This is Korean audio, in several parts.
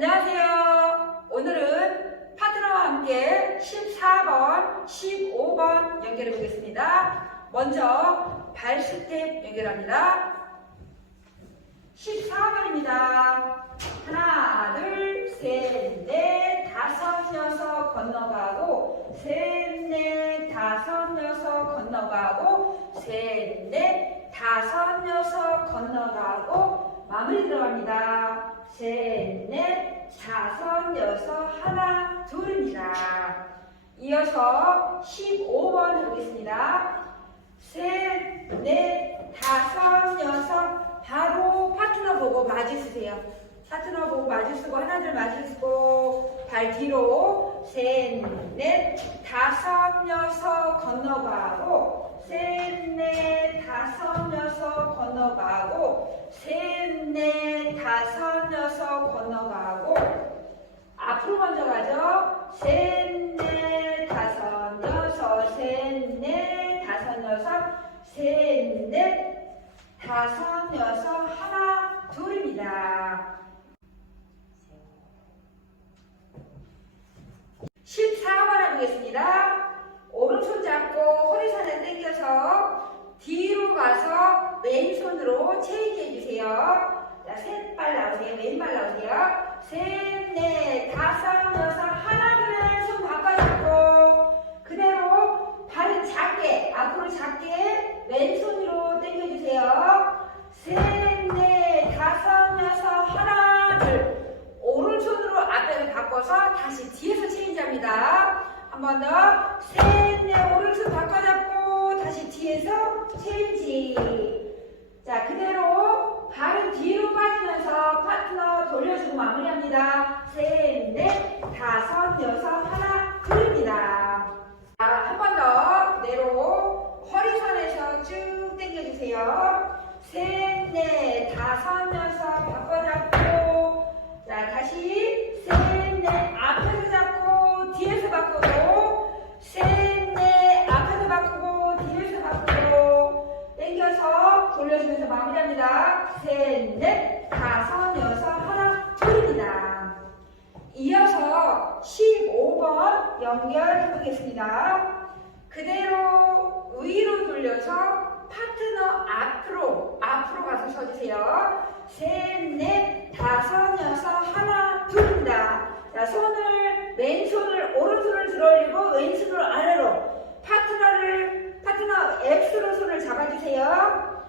안녕하세요. 오늘은 파트너와 함께 14번, 15번 연결해 보겠습니다. 먼저 발 스텝 연결합니다. 14번입니다. 하나, 둘, 셋, 넷, 다섯, 여섯 건너가고 셋, 넷, 다섯, 여섯 건너가고 셋, 넷, 다섯, 여섯 건너가고 마무리 들어갑니다. 셋, 넷, 다섯, 여섯, 하나, 둘입니다. 이어서 15번 해보겠습니다. 셋, 넷, 다섯, 여섯, 바로 파트너 보고 마주 쓰세요. 파트너 보고 마주 쓰고 하나 둘 마주 쓰고 발 뒤로 셋, 넷, 다섯, 여섯 건너가고 셋, 넷, 다섯, 여섯 건너가고 셋, 건너가고 앞으로 먼저 가죠. 셋, 넷, 다섯, 여섯, 셋, 넷, 다섯, 여섯, 셋, 넷, 다섯, 여섯, 하나, 둘입니다. 14번 해보겠습니다. 오른손 잡고 허리선에 당겨서 뒤로 가서 왼손으로 체인지 해주세요. 자, 셋발 나오세요. 왼발 나오세요. 셋, 넷, 다섯, 여섯, 하나, 둘, 손 바꿔 잡고 그대로 발은 작게, 앞으로 작게 왼손으로 당겨주세요. 셋, 넷, 다섯, 여섯, 하나, 둘. 오른손으로 앞에를 바꿔서 다시 뒤에서 체인지합니다. 한 번 더. 셋, 넷, 오른손 바꿔 잡고 다시 뒤에서 체인지. 자, 그대로 발은 뒤로 빠지면서 파트너 돌려주고 마무리합니다. 셋, 넷, 다섯, 여섯, 하나, 둘입니다. 자, 한 번 더. 그대로 허리선에서 쭉 당겨주세요. 셋, 넷, 다섯, 여섯, 바꿔 잡고. 자, 다시. 셋, 넷, 앞에서 잡고, 뒤에서 바꾸고. 셋, 넷, 앞에서 바꾸고, 뒤에서 바꾸고. 당겨서 돌려주면서 마무리합니다. 셋, 넷, 다섯, 여섯, 하나, 둘입니다. 이어서 15번 연결해 보겠습니다. 그대로 위로 돌려서 파트너 앞으로 앞으로 가서 서주세요. 셋, 넷, 다섯, 여섯, 하나, 둘입니다. 자, 손을 왼손을 오른손을 들어 올리고 왼손을 아래로 파트너를 파트너 X로 손을 잡아주세요.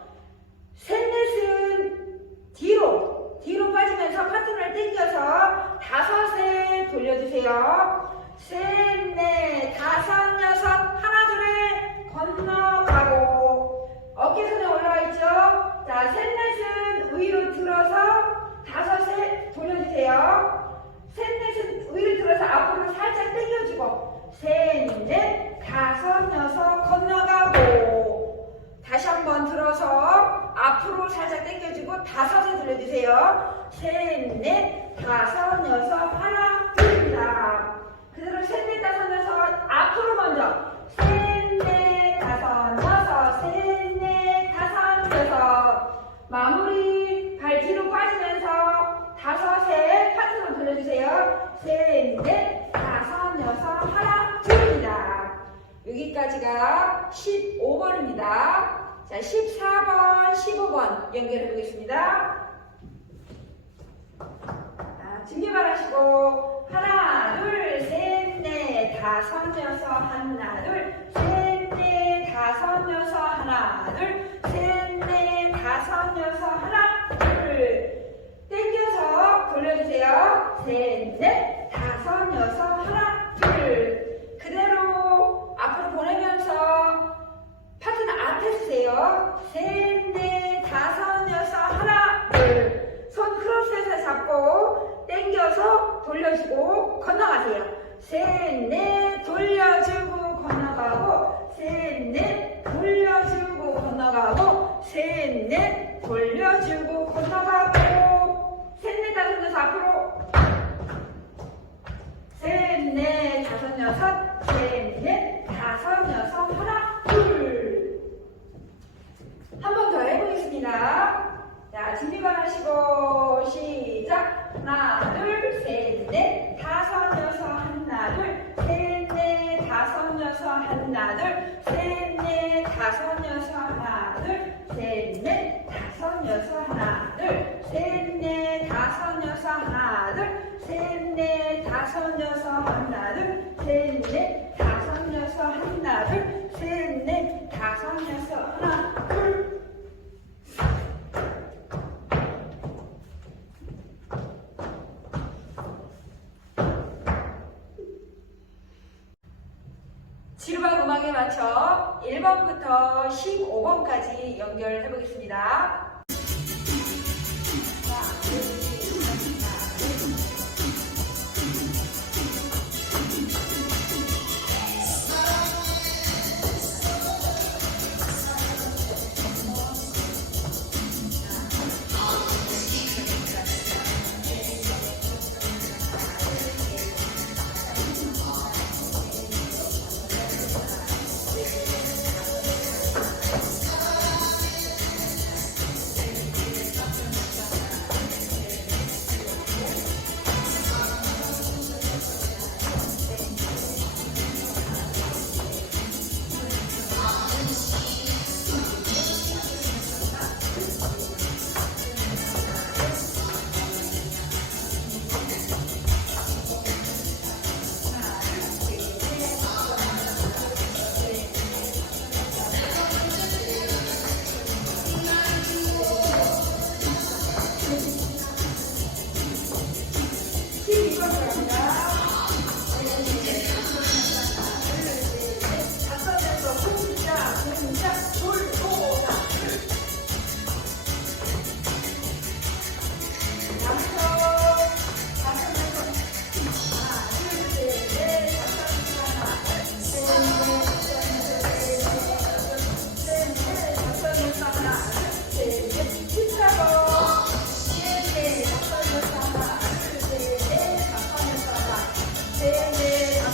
셋넷은 뒤로 뒤로 빠지면서 파트너를 당겨서 다섯에 돌려주세요. 셋, 넷, 다섯, 여섯, 하나, 둘에 건너가고 어깨선에 올라와 있죠? 자, 셋, 넷은 위로 들어서 다섯에 돌려주세요. 셋, 넷은 위로 들어서 앞으로 살짝 당겨주고 셋, 넷, 다섯, 여섯 건너가고 다시 한번 들어서 앞으로 살짝 당겨주고 다섯에 돌려주세요. 셋, 넷, 다섯, 여섯, 하나, 둘입니다. 그대로 셋, 넷, 다섯, 여섯 앞으로 먼저 셋, 셋, 넷, 다섯, 여섯, 하나, 둘입니다. 여기까지가 15번입니다. 자, 14번, 15번 연결해 보겠습니다. 자, 준비만 하시고 하나, 둘, 셋, 넷, 다섯, 여섯, 하나, 둘, 셋, 넷, 다섯, 여섯, 하나, 둘, 셋, 넷, 다섯, 여섯, 하나, 둘. 돌려주세요. 셋, 넷, 다섯, 여섯, 하나, 둘. 그대로 앞으로 보내면서 파트너 앞에 쓰세요. 셋, 넷, 다섯, 여섯, 하나, 둘. 손 크로스해서 잡고 당겨서 돌려주고 건너가세요. 셋, 넷, 다섯, 여섯, 한 나들 셋, 넷, 다섯, 여섯, 하나들 셋, 넷, 다섯, 여섯, 하나들 셋, 넷, 다섯, 여섯, 하나들 셋, 넷, 다섯, 여섯, 한 나들 셋, 넷, 다섯, 여섯, 한 나들 셋, 넷, 다섯, 여섯, 거쳐 1번부터 15번까지 연결해 보겠습니다.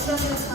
감사합니다.